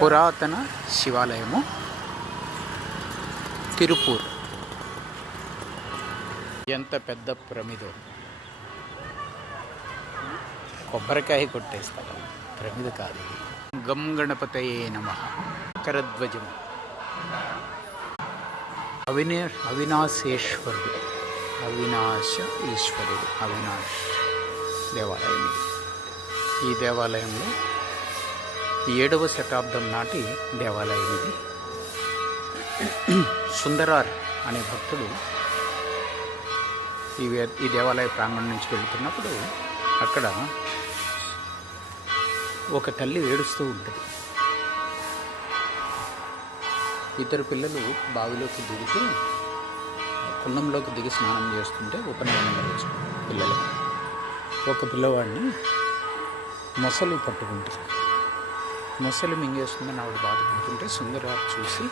పురాతన శివాలయము తిరుపూర్. ఎంత పెద్ద ప్రమిదో, కొబ్బరికాయ కొట్టేస్తారు, ప్రమిద కాదు. గం గణపతయే నమః. కరధ్వజం. అవినాశేశ్వరుడు, అవినాశ ఈశ్వరుడు, అవినాష్ దేవాలయం. ఈ దేవాలయంలో 7వ శతాబ్దం నాటి దేవాలయం ఇది. సుందరార్ అనే భక్తుడు ఈ దేవాలయ ప్రాంగణం నుంచి వెళ్తున్నప్పుడు అక్కడ ఒక తల్లి ఏడుస్తూ ఉంటుంది. ఇద్దరు పిల్లలు బావిలోకి దిగితే కుండంలోకి దిగి స్నానం చేస్తుంటే ఉపనయనం రోజు పిల్లలు ఒక పిల్లవాడిని మొసలు పట్టుకుంటారు. మొసలు మింగేస్తుందని ఆవిడ బాధపడుతుంటే సుందరార్ చూసి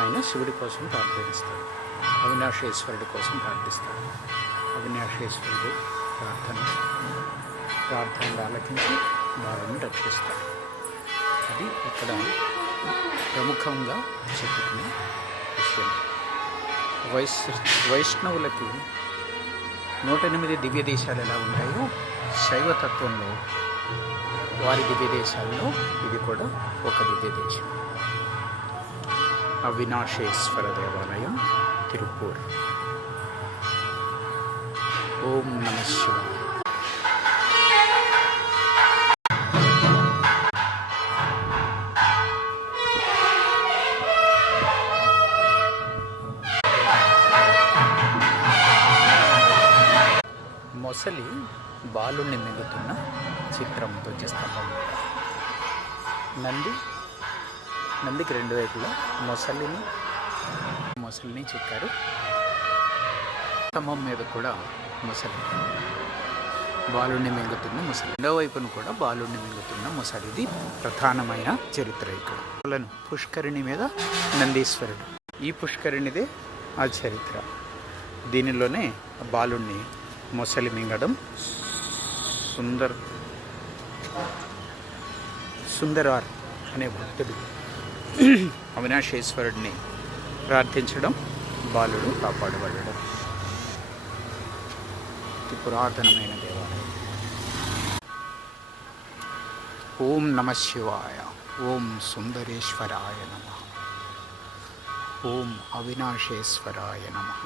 ఆయన శివుడి కోసం ప్రార్థిస్తాడు, అవినాశేశ్వరుడి కోసం ప్రార్థిస్తాడు. అవినాశేశ్వరుడు ప్రార్థన ఆలకించి వాళ్ళని రక్షిస్తాడు. అది ఇక్కడ ప్రముఖంగా చెప్పుకునే విషయం. వైష్ణవులకి 108 దివ్య దేశాలు ఎలా ఉంటాయో శైవతత్వంలో వారి దివ్య దేశాల్లో ఇది కూడా ఒక దివ్య దేశం. అవినాశేశ్వర దేవాలయం తిరుపూర్. ఓం నమః శివాయ. మొసలి బాలుని మిగుతున్న చిత్రం ధ్వజస్తంభం. నందికి 2 వైపులా మొసలిని చెక్కారు. స్తంభం మీద కూడా మొసలి, బాలుని మింగుతున్న మొసలి. 2వ వైపున కూడా బాలుని మింగుతున్న మొసలి. ఇది ప్రధానమైన చరిత్ర. ఇక్కడ పుష్కరిణి మీద నందీశ్వరుడు. ఈ పుష్కరిణిదే ఆ చరిత్ర. దీనిలోనే బాలుణ్ణి మొసలి మింగడం, సుందరార్ అనే భక్తుడు అవినాశేశ్వరుడిని ప్రార్థించడం, బాలుడు కాపాడబడడం. ఇది పురాతనమైన దేవాలయం. ఓం నమః శివాయ. ఓం సుందరేశ్వరాయ నమః. ఓం అవినాశేశ్వరాయ నమః.